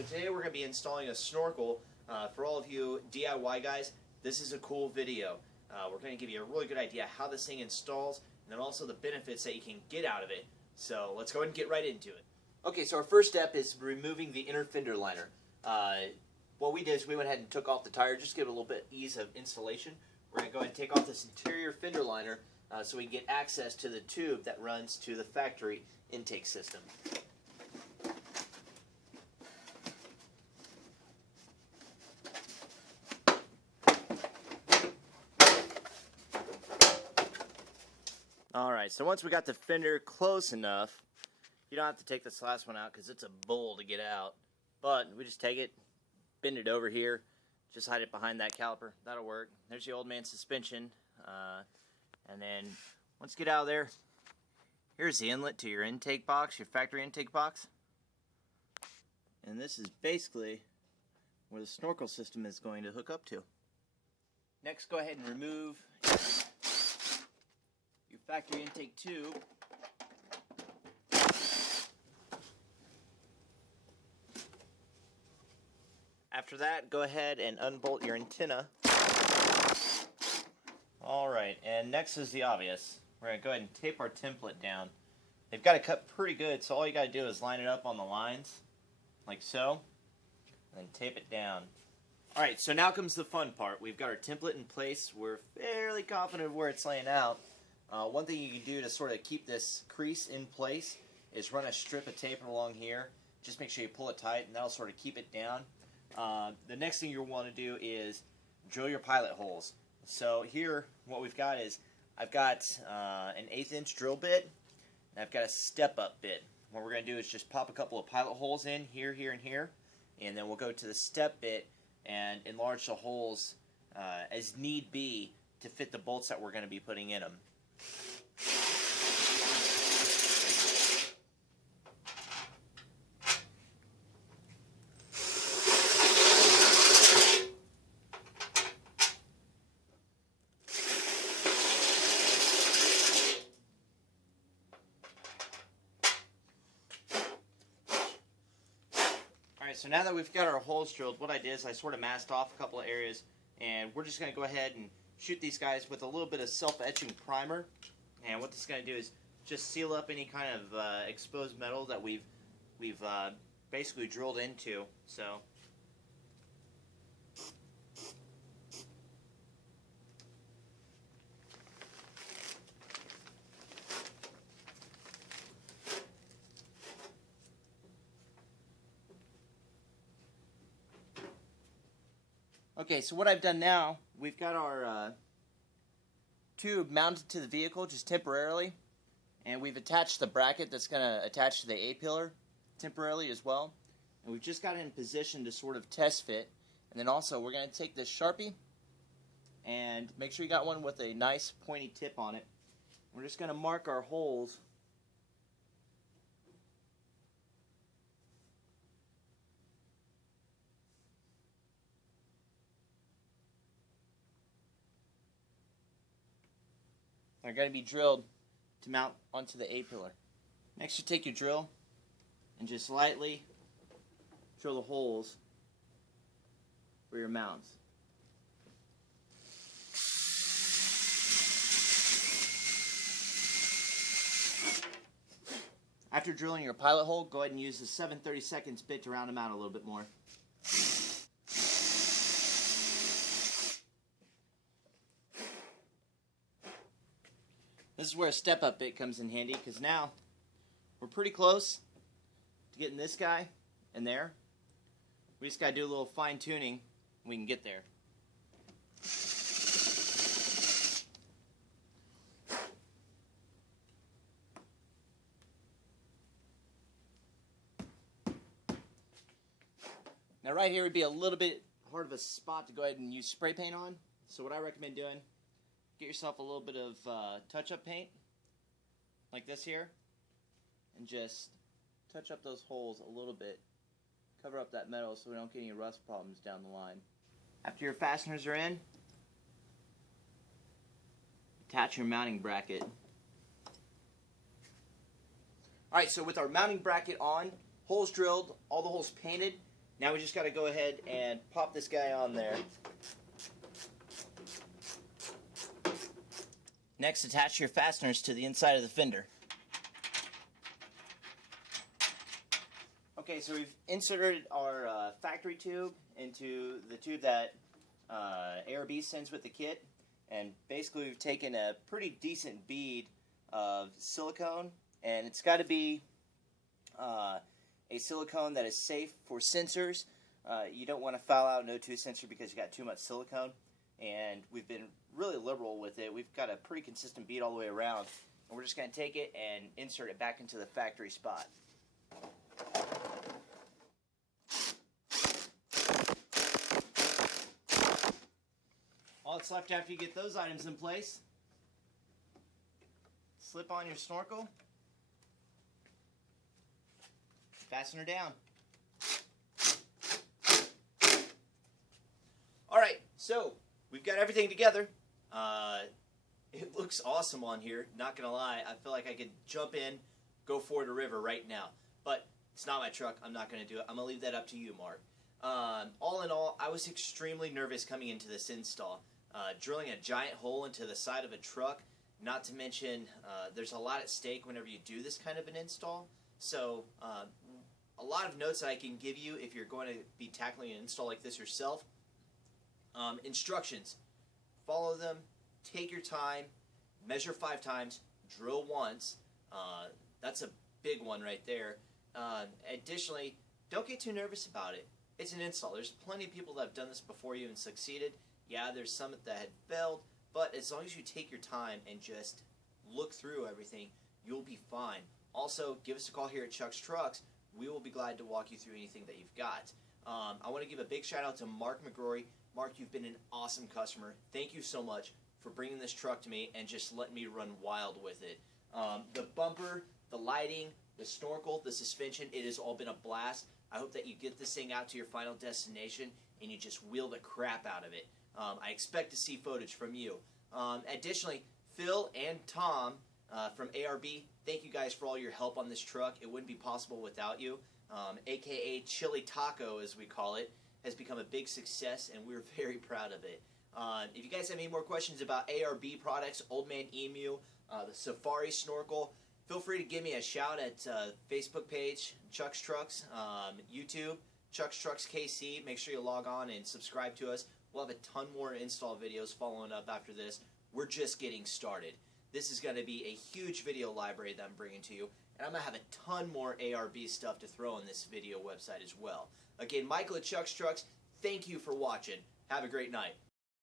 So today we're going to be installing a snorkel. For all of you DIY guys, this is a cool video. We're going to give you a really good idea how this thing installs and then also the benefits that you can get out of it. So let's go ahead and get right into it. Okay, so our first step is removing the inner fender liner. What we did is we went ahead and took off the tire just to give it a little bit ease of installation. We're going to go ahead and take off this interior fender liner so we can get access to the tube that runs to the factory intake system. Alright, so once we got the fender close enough, you don't have to take this last one out because it's a bull to get out. But we just take it, bend it over here, just hide it behind that caliper. That'll work. There's the old man suspension. And then once you get out of there, here's the inlet to your intake box, your factory intake box. And this is basically where the snorkel system is going to hook up to. Next, go ahead and remove your factory intake tube. After that, go ahead and unbolt your antenna. Alright, and next is the obvious. We're going to go ahead and tape our template down. They've got it cut pretty good, so all you got to do is line it up on the lines, like so, and tape it down. Alright, so now comes the fun part. We've got our template in place. We're fairly confident of where it's laying out. One thing you can do to sort of keep this crease in place is run a strip of tape along here. Just make sure you pull it tight, and that'll sort of keep it down. The next thing you'll want to do is drill your pilot holes. So here, what we've got is, I've got an 1/8 inch drill bit, and I've got a step-up bit. What we're going to do is just pop a couple of pilot holes in, here, here, and here, and then we'll go to the step bit and enlarge the holes as need be to fit the bolts that we're going to be putting in them. Alright, so now that we've got our holes drilled, what I did is I sort of masked off a couple of areas, and we're just going to go ahead and shoot these guys with a little bit of self-etching primer. And what this is going to do is just seal up any kind of exposed metal that we've basically drilled into. So okay, so what I've done now, we've got our tube mounted to the vehicle just temporarily, and we've attached the bracket that's going to attach to the A-pillar temporarily as well, and we've just got it in position to sort of test fit. And then also we're going to take this Sharpie and make sure you got one with a nice pointy tip on it. We're just going to mark our holes . They're going to be drilled to mount onto the A-pillar. Next, you take your drill and just lightly drill the holes for your mounts. After drilling your pilot hole, go ahead and use the 7/32 bit to round them out a little bit more. This is where a step-up bit comes in handy, because now we're pretty close to getting this guy in there. We just got to do a little fine-tuning and we can get there. Now right here would be a little bit hard of a spot to go ahead and use spray paint on, so what I recommend doing, get yourself a little bit of touch-up paint, like this here, and just touch up those holes a little bit. Cover up that metal so we don't get any rust problems down the line. After your fasteners are in, attach your mounting bracket. Alright, so with our mounting bracket on, holes drilled, all the holes painted, Now we just got to go ahead and pop this guy on there. Next, attach your fasteners to the inside of the fender. Okay, so we've inserted our factory tube into the tube that ARB sends with the kit, and basically we've taken a pretty decent bead of silicone, and it's got to be a silicone that is safe for sensors. You don't want to foul out an O2 sensor because you got too much silicone, and we've been really liberal with it. We've got a pretty consistent bead all the way around, and we're just going to take it and insert it back into the factory spot. All that's left after you get those items in place, slip on your snorkel, fasten her down. Alright, so we've got everything together. It looks awesome on here, not gonna lie. I feel like I could jump in, go ford a river right now. But it's not my truck, I'm not gonna do it. I'm gonna leave that up to you, Mark. All in all, I was extremely nervous coming into this install. Drilling a giant hole into the side of a truck, not to mention there's a lot at stake whenever you do this kind of an install. So a lot of notes that I can give you if you're going to be tackling an install like this yourself. Instructions. Follow them, take your time, measure 5 times, drill once. That's a big one right there. Additionally, don't get too nervous about it. It's an install. There's plenty of people that have done this before you and succeeded. Yeah, there's some that had failed, but as long as you take your time and just look through everything, you'll be fine. Also, give us a call here at Chuck's Trucks. We will be glad to walk you through anything that you've got. I want to give a big shout out to Mark McGrory. Mark, you've been an awesome customer. Thank you so much for bringing this truck to me and just letting me run wild with it. The bumper, the lighting, the snorkel, the suspension, it has all been a blast. I hope that you get this thing out to your final destination and you just wheel the crap out of it. I expect to see footage from you. Additionally, Phil and Tom from ARB, thank you guys for all your help on this truck. It wouldn't be possible without you. AKA Chili Taco, as we call it, has become a big success, and we're very proud of it. If you guys have any more questions about ARB products, Old Man Emu, the Safari Snorkel, feel free to give me a shout at Facebook page, Chuck's Trucks, YouTube, Chuck's Trucks KC. Make sure you log on and subscribe to us. We'll have a ton more install videos following up after this. We're just getting started. This is going to be a huge video library that I'm bringing to you, and I'm going to have a ton more ARB stuff to throw on this video website as well. Again, Michael at Chuck's Trucks, thank you for watching. Have a great night.